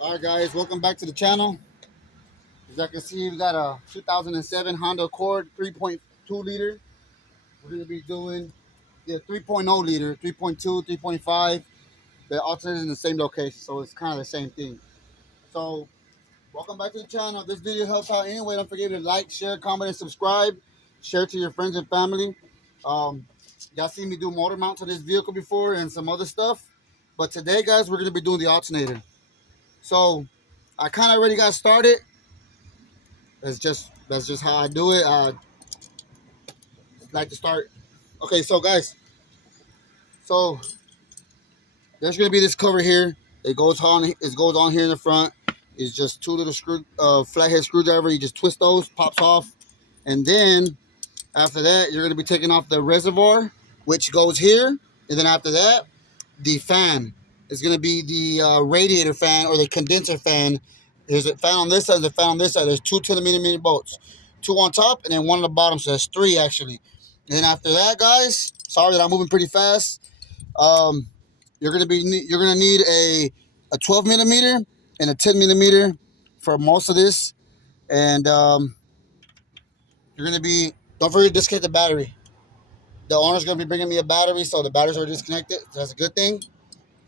All right, guys, welcome back to the channel. As you can see, we got a 2007 Honda Accord 3.2 liter. We're going to be doing the 3.0 liter, 3.2, 3.5. The alternator in the same location, so it's kind of the same thing. So, welcome back to the channel. If this video helps out anyway, don't forget to like, share, comment, and subscribe. Share to your friends and family. Y'all seen me do motor mounts on this vehicle before and some other stuff. But today, guys, we're going to be doing the alternator. So, I kind of already got started. That's just how I do it. I like to start. Okay, so guys, so there's gonna be this cover here. It goes on. It goes on here in the front. It's just two little flathead screwdriver. You just twist those, pops off, and then after that, you're gonna be taking off the reservoir, which goes here, and then after that, the fan is gonna be the radiator fan or the condenser fan. There's a fan on this side, there's a fan on this side. There's two 10mm bolts, two on top and then one on the bottom. So there's three actually. And then after that, guys, sorry that I'm moving pretty fast. You're gonna need a 12mm and a 10mm for most of this. And you're gonna be, don't forget to disconnect the battery. The owner's gonna be bringing me a battery, so the batteries are disconnected. So that's a good thing.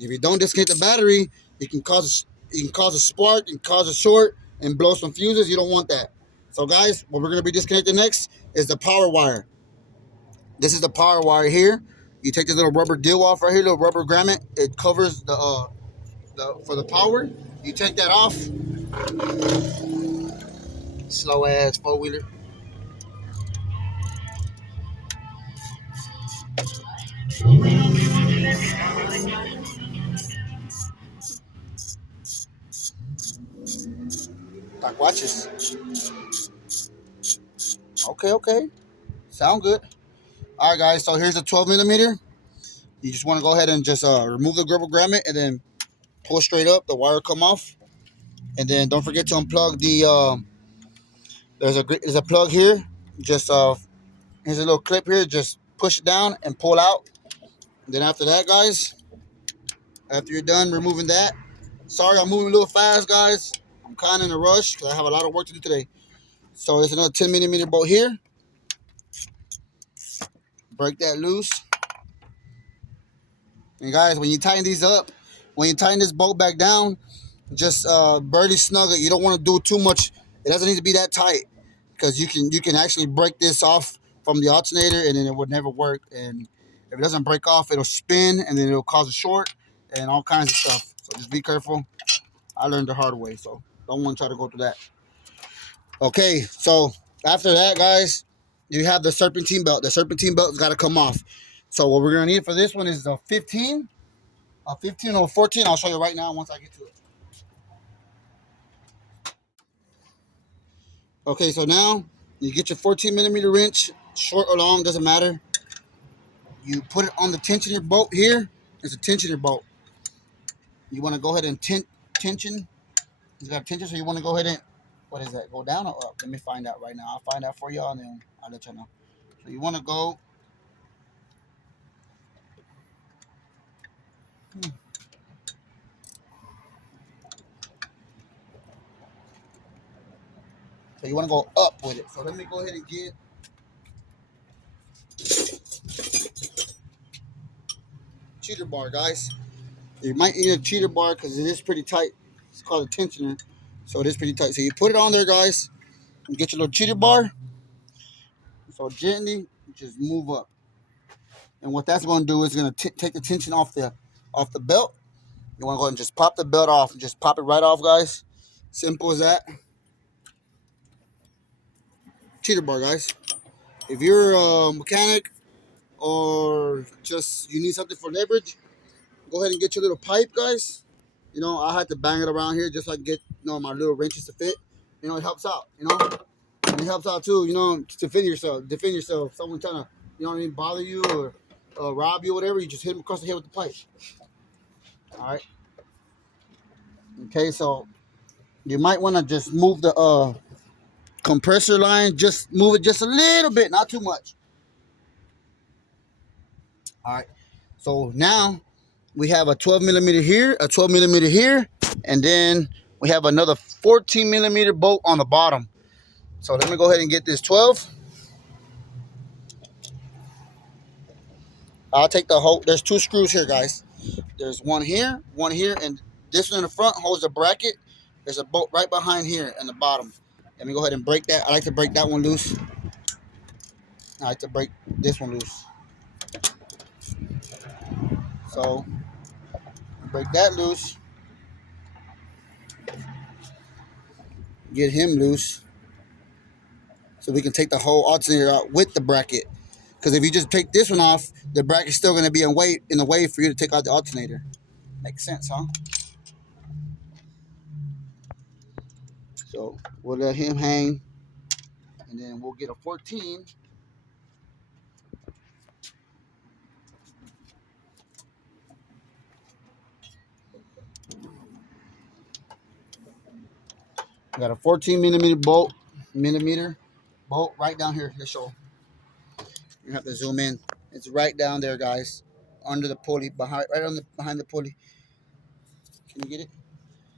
If you don't disconnect the battery, it can cause a spark, and cause a short, and blow some fuses. You don't want that. So guys, what we're gonna be disconnecting next is the power wire. This is the power wire here. You take this little rubber deal off right here, little rubber grommet. It covers for the power. You take that off. Slow ass four-wheeler. Like, watch this. Okay. Sound good. All right, guys. So here's a 12mm. You just want to go ahead and just remove the rubber grommet and then pull straight up. The wire come off, and then don't forget to unplug the. There's a plug here. Just here's a little clip here. Just push it down and pull out. And then after that, guys, after you're done removing that, sorry I'm moving a little fast, guys. I'm kind of in a rush because I have a lot of work to do today. So there's another 10mm bolt here. Break that loose. And guys, when you tighten these up, when you tighten this bolt back down, just barely snug it. You don't want to do too much. It doesn't need to be that tight because you can actually break this off from the alternator and then it would never work. And if it doesn't break off, it'll spin and then it'll cause a short and all kinds of stuff. So just be careful. I learned the hard way, so don't want to try to go through that. Okay, so after that, guys, you have the serpentine belt. The serpentine belt's got to come off. So what we're gonna need for this one is a 15 or 14. I'll show you right now once I get to it. Okay, so now you get your 14mm wrench, short or long, doesn't matter. You put it on the tensioner bolt here. It's a tensioner bolt. You want to go ahead and tension. It's got a tension, so you want to go ahead and, what is that? Go down or up? Let me find out right now. I'll find out for y'all and then I'll let y'all know. So you want to go. So you want to go up with it. So let me go ahead and get cheater bar, guys. You might need a cheater bar because it is pretty tight. It's called a tensioner, so it is pretty tight. So you put it on there, guys, and get your little cheater bar. So gently, just move up. And what that's going to do is going to take the tension off the belt. You want to go ahead and just pop the belt off. Just pop it right off, guys. Simple as that. Cheater bar, guys. If you're a mechanic or just you need something for leverage, go ahead and get your little pipe, guys. You know, I had to bang it around here just so I can get, my little wrenches to fit. It helps out, And it helps out too, to defend yourself. Someone trying to, bother you or rob you or whatever, you just hit them across the head with the pipe. All right. Okay, so you might want to just move the compressor line. Just move it just a little bit, not too much. All right. So now we have a 12mm here, a 12mm here, and then we have another 14 millimeter bolt on the bottom. So let me go ahead and get this 12. I'll take the whole, there's 2 screws here, guys. There's one here, and this one in the front holds a bracket. There's a bolt right behind here in the bottom. Let me go ahead and break that. I like to break that one loose. I like to break this one loose. So break that loose. Get him loose. So we can take the whole alternator out with the bracket. Because if you just take this one off, the bracket's still going to be in the way for you to take out the alternator. Makes sense, huh? So we'll let him hang, and then we'll get a 14. Got a 14 millimeter bolt right down here. Let's show. You have to zoom in. It's right down there, guys, under the pulley, behind the pulley. Can you get it?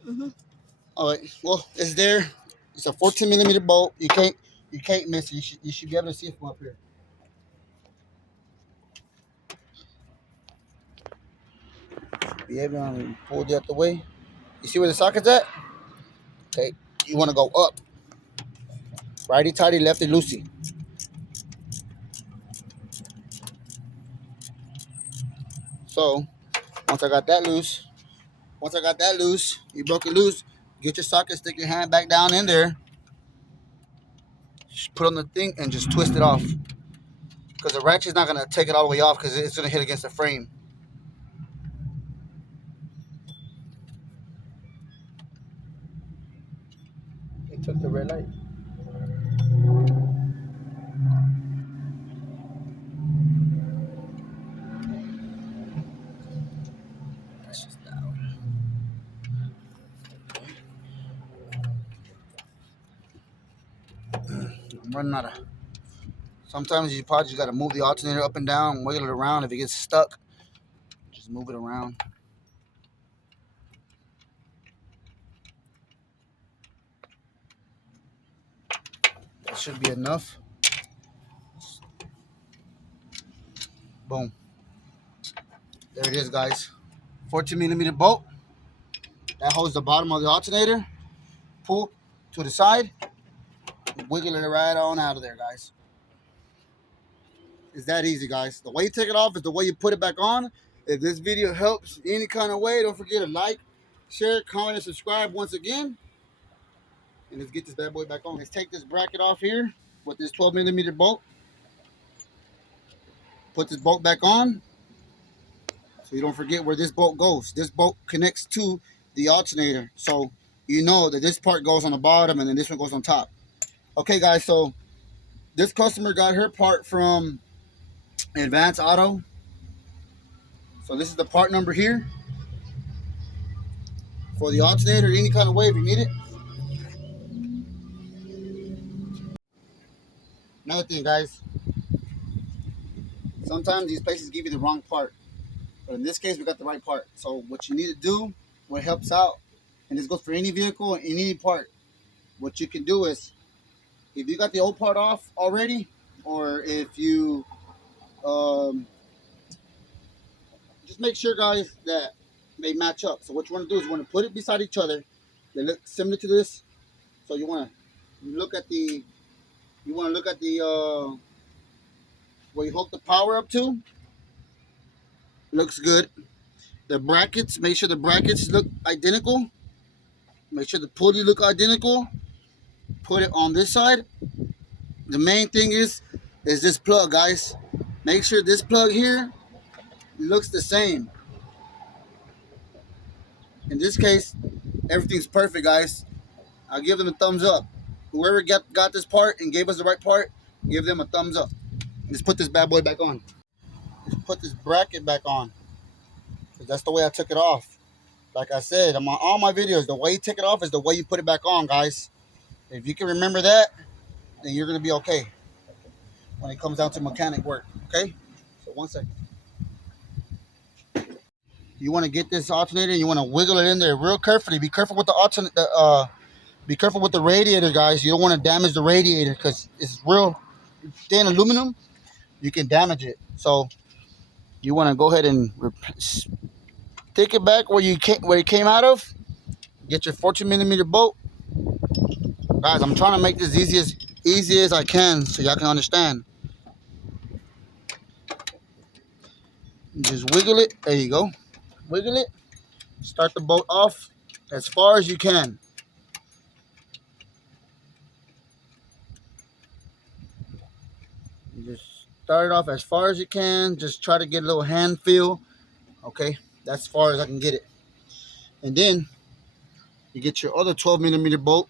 Mm-hmm. All right. Well, it's there. It's a 14 millimeter bolt. You can't miss it. You should be able to see it from up here. Be able to pull it out the way. You see where the socket's at? Okay. You want to go up. Righty tighty, lefty loosey. So once I got that loose, you broke it loose. Get your socket, stick your hand back down in there. Just put on the thing and just twist it off. Because the ratchet's not gonna take it all the way off because it's gonna hit against the frame. He took the red light. That's just loud. I'm running out of. Sometimes you probably just gotta move the alternator up and down, wiggle it around. If it gets stuck, just move it around. That should be enough. Boom. There it is, guys. 14 millimeter bolt. That holds the bottom of the alternator. Pull to the side. Wiggle it right on out of there, guys. It's that easy, guys. The way you take it off is the way you put it back on. If this video helps any kind of way, don't forget to like, share, comment, and subscribe once again. And let's get this bad boy back on. Let's take this bracket off here with this 12 millimeter bolt. Put this bolt back on so you don't forget where this bolt goes. This bolt connects to the alternator. So you know that this part goes on the bottom and then this one goes on top. Okay, guys, so this customer got her part from Advanced Auto. So this is the part number here for the alternator, any kind of way if you need it. Another thing, guys, sometimes these places give you the wrong part, but in this case we got the right part. So what you need to do, what helps out, and this goes for any vehicle and any part, what you can do is, if you got the old part off already, or if you just make sure, guys, that they match up. So what you want to do is you want to put it beside each other. They look similar to this. So you want to look at the where you hook the power up to. Looks good. The brackets, make sure the brackets look identical. Make sure the pulley look identical. Put it on this side. The main thing is this plug, guys. Make sure this plug here looks the same. In this case, everything's perfect, guys. I'll give them a thumbs up. Whoever got this part and gave us the right part, give them a thumbs up. Let's put this bad boy back on. Let's put this bracket back on. Because that's the way I took it off. Like I said, on all my videos, the way you take it off is the way you put it back on, guys. If you can remember that, then you're going to be okay when it comes down to mechanic work, okay? So 1 second. you want to get this alternator and you want to wiggle it in there real carefully. Be careful with the alternator. Be careful with the radiator, guys. You don't want to damage the radiator because it's real thin aluminum. You can damage it. So you want to go ahead and take it back where it came out of. Get your 14mm bolt, guys. I'm trying to make this easy as I can so y'all can understand. Just wiggle it. There you go. Wiggle it. Start the bolt off as far as you can. You just start it off as far as you can. Just try to get a little hand feel. Okay, that's as far as I can get it. And then you get your other 12mm bolt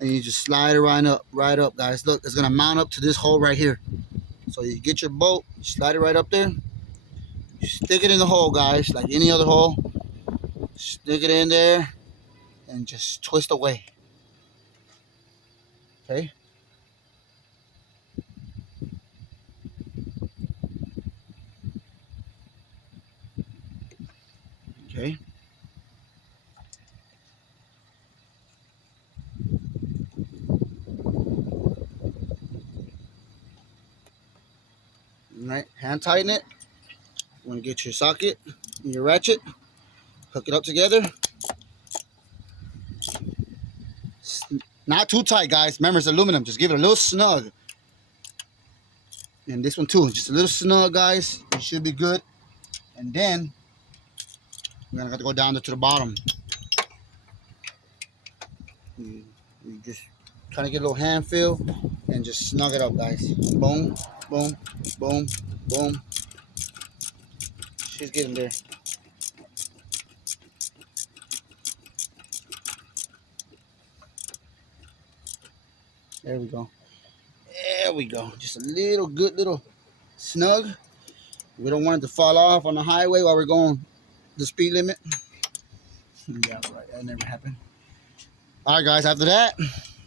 and you just slide it right up, guys. Look, it's gonna mount up to this hole right here. So you get your bolt, slide it right up there. You stick it in the hole, guys, like any other hole. Stick it in there and just twist away. Okay. Okay. All right, hand tighten it. You want to get your socket and your ratchet, hook it up together. Not too tight, guys. Remember, it's aluminum. Just give it a little snug. And this one too, just a little snug, guys. You should be good. And then we're gonna have to go down there to the bottom. You just trying to get a little hand feel and just snug it up, guys. Boom, boom, boom, boom. She's getting there. There we go. There we go. Just a little good little snug. We don't want it to fall off on the highway while we're going the speed limit. Yeah, right. That never happened. All right, guys. After that,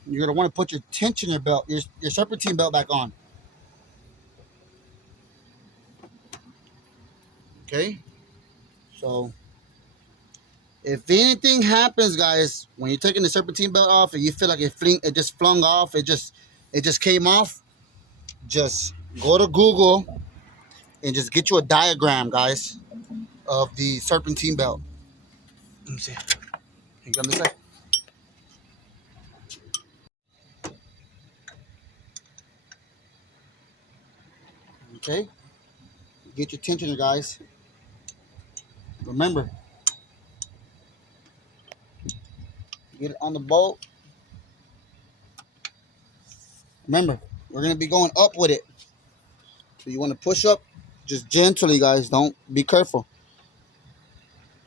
you're gonna want to put your tensioner belt, your serpentine belt back on. Okay. So if anything happens, guys, when you're taking the serpentine belt off and you feel like it just flung off, it just came off, just go to Google and just get you a diagram, guys, of the serpentine belt. Let me see. You got this side? Okay. Get your tensioner, guys. Remember, get it on the bolt. Remember, we're gonna be going up with it. So you want to push up just gently, guys. Don't be careful.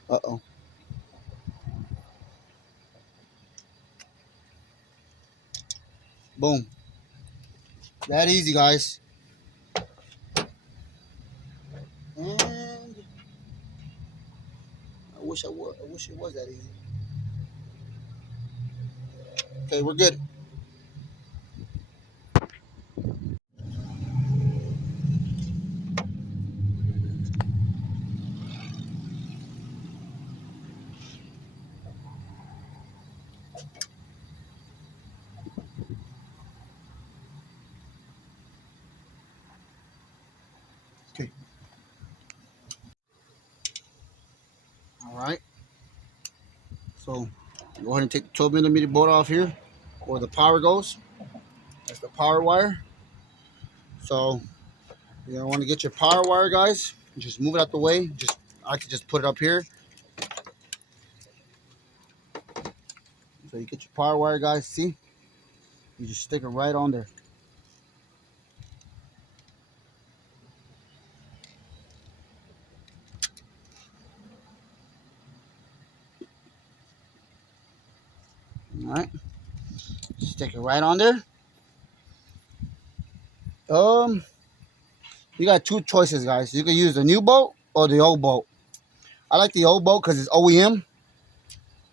Uh-oh. Boom. That easy, guys. And I wish it was that easy. Okay, we're good. Okay. All right. So go ahead and take the 12mm bolt off here where the power goes. That's the power wire. So you're gonna want to get your power wire, guys. Just move it out the way. I could just put it up here. So you get your power wire, guys. See? You just stick it right on there. All right. Stick it right on there. You got two choices, guys. You can use the new bolt or the old bolt. I like the old bolt because it's OEM.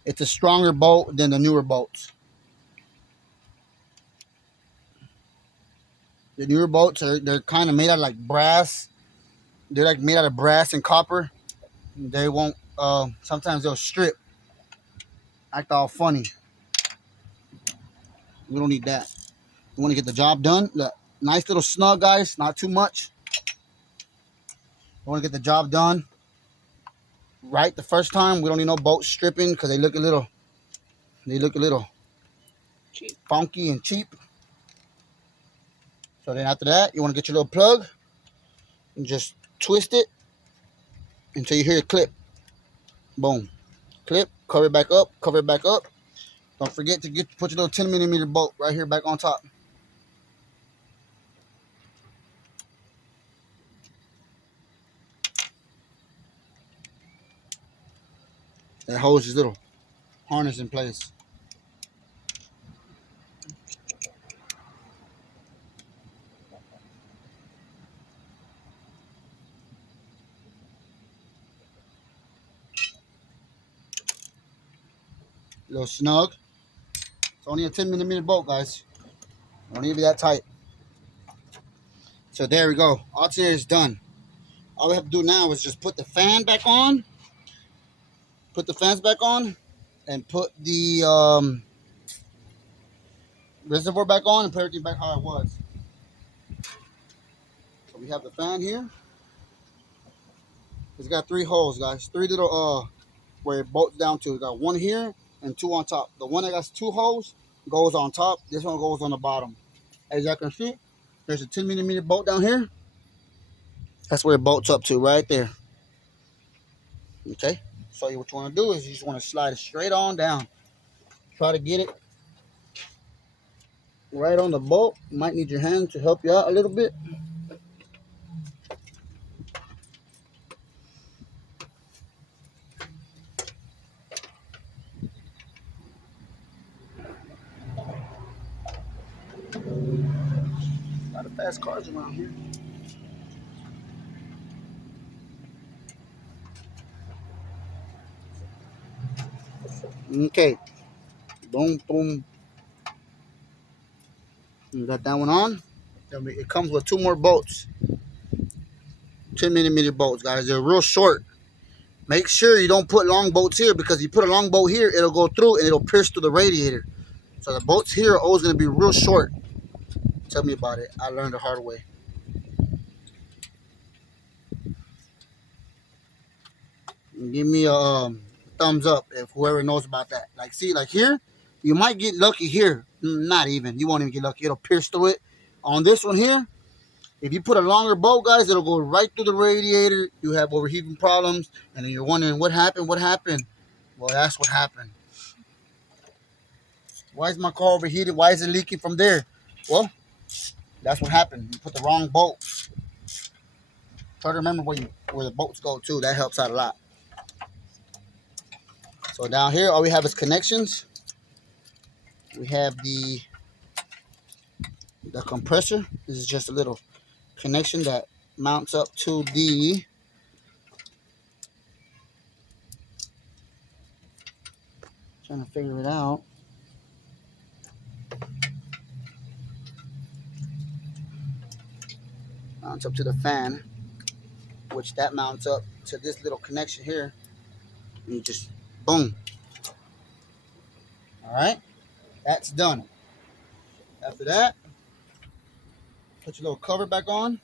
It's a stronger bolt than the newer bolts. The newer bolts they're kind of made out of like brass. They're like made out of brass and copper. They won't. Sometimes they'll strip, act all funny. We don't need that. We want to get the job done. Look, nice little snug, guys. Not too much. We want to get the job done right the first time. We don't need no bolts stripping because they look a little. They look a little cheap, funky and cheap. So then after that, you want to get your little plug and just twist it until you hear it clip. Boom. Clip. Cover it back up. Cover it back up. Don't forget to put your little 10 millimeter bolt right here back on top. That holds this little harness in place. A little snug. It's only a 10 millimeter bolt, guys. Don't need to be that tight. So there we go. Alternator is done. All we have to do now is just put the fan back on. Put the fans back on. And put the reservoir back on and put everything back how it was. So we have the fan here. It's got 3 holes, guys. 3 little where it bolts down to. We got 1 here and 2 on top. The one that got 2 holes goes on top. This one goes on the bottom. As you can see, there's a 10 millimeter bolt down here. That's where it bolts up to, right there. Okay. So what you want to do is you just want to slide it straight on down. Try to get it right on the bolt. You might need your hand to help you out a little bit. A lot of fast cars around here. Okay. Boom, boom. You got that one on. It comes with 2 more bolts. 10 millimeter bolts, guys. They're real short. Make sure you don't put long bolts here because if you put a long bolt here, it'll go through and it'll pierce through the radiator. So the bolts here are always going to be real short. Tell me about it. I learned the hard way. Give me a thumbs up if whoever knows about that. Like, see, like here, you might get lucky here. Not even. You won't even get lucky. It'll pierce through it. On this one here, if you put a longer bolt, guys, it'll go right through the radiator. You have overheating problems, and then you're wondering what happened. What happened? Well, that's what happened. Why is my car overheated? Why is it leaking from there? Well, that's what happened. You put the wrong bolt. Try to remember where the bolts go to. That helps out a lot. So down here, all we have is connections. We have the compressor. This is just a little connection that mounts up to the trying to figure it out. Mounts up to the fan, which that mounts up to this little connection here. And you just boom. All right, that's done. After that, put your little cover back on.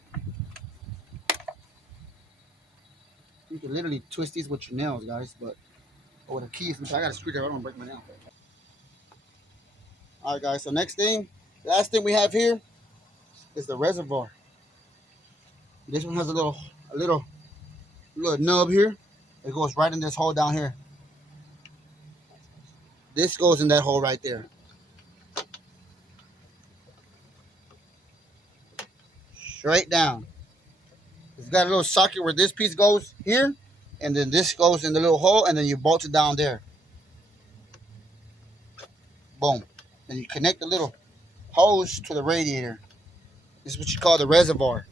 You can literally twist these with your nails, guys, but with a key, I got a screwdriver. I don't want to break my nail. All right, guys. So last thing we have here is the reservoir. This one has a little nub here. It goes right in this hole down here. This goes in that hole right there. Straight down. It's got a little socket where this piece goes here, and then this goes in the little hole, and then you bolt it down there. Boom. Then you connect the little hose to the radiator. This is what you call the reservoir.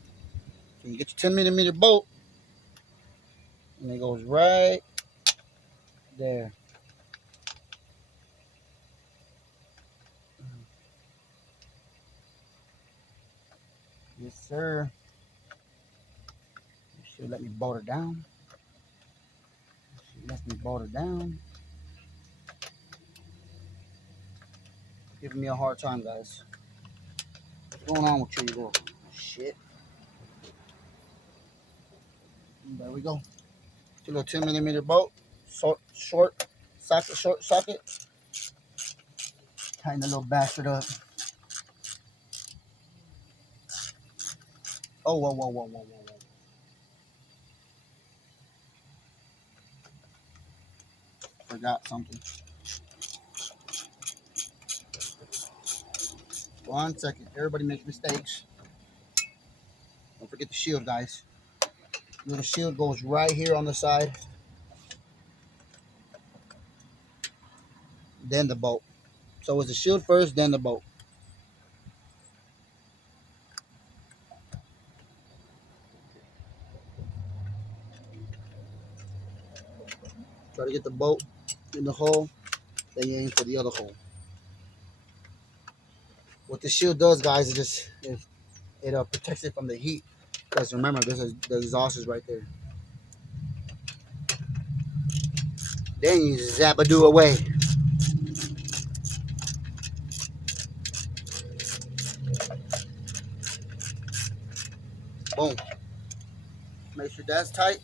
So you get your 10 millimeter bolt, and it goes right there. Yes, sir. You should let me bolt it down. Let me bolt it down. Giving me a hard time, guys. What's going on with you, little shit? There we go. Two little 10mm bolt. Short socket. Tighten the little bastard up. Oh, whoa, whoa, whoa, whoa, whoa, whoa. Forgot something. 1 second. Everybody makes mistakes. Don't forget the shield, guys. Little shield goes right here on the side. Then the bolt. So it's the shield first, then the bolt. Try to get the bolt in the hole, then you aim for the other hole. What the shield does, guys, is it protects it from the heat. Because remember, the exhaust is right there. Then you zabadoo away. Boom. Make sure that's tight.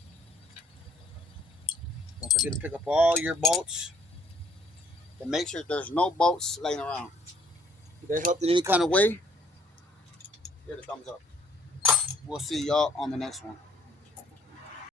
Don't forget to pick up all your bolts. And make sure there's no bolts laying around. If that helped in any kind of way, give it a thumbs up. We'll see y'all on the next one.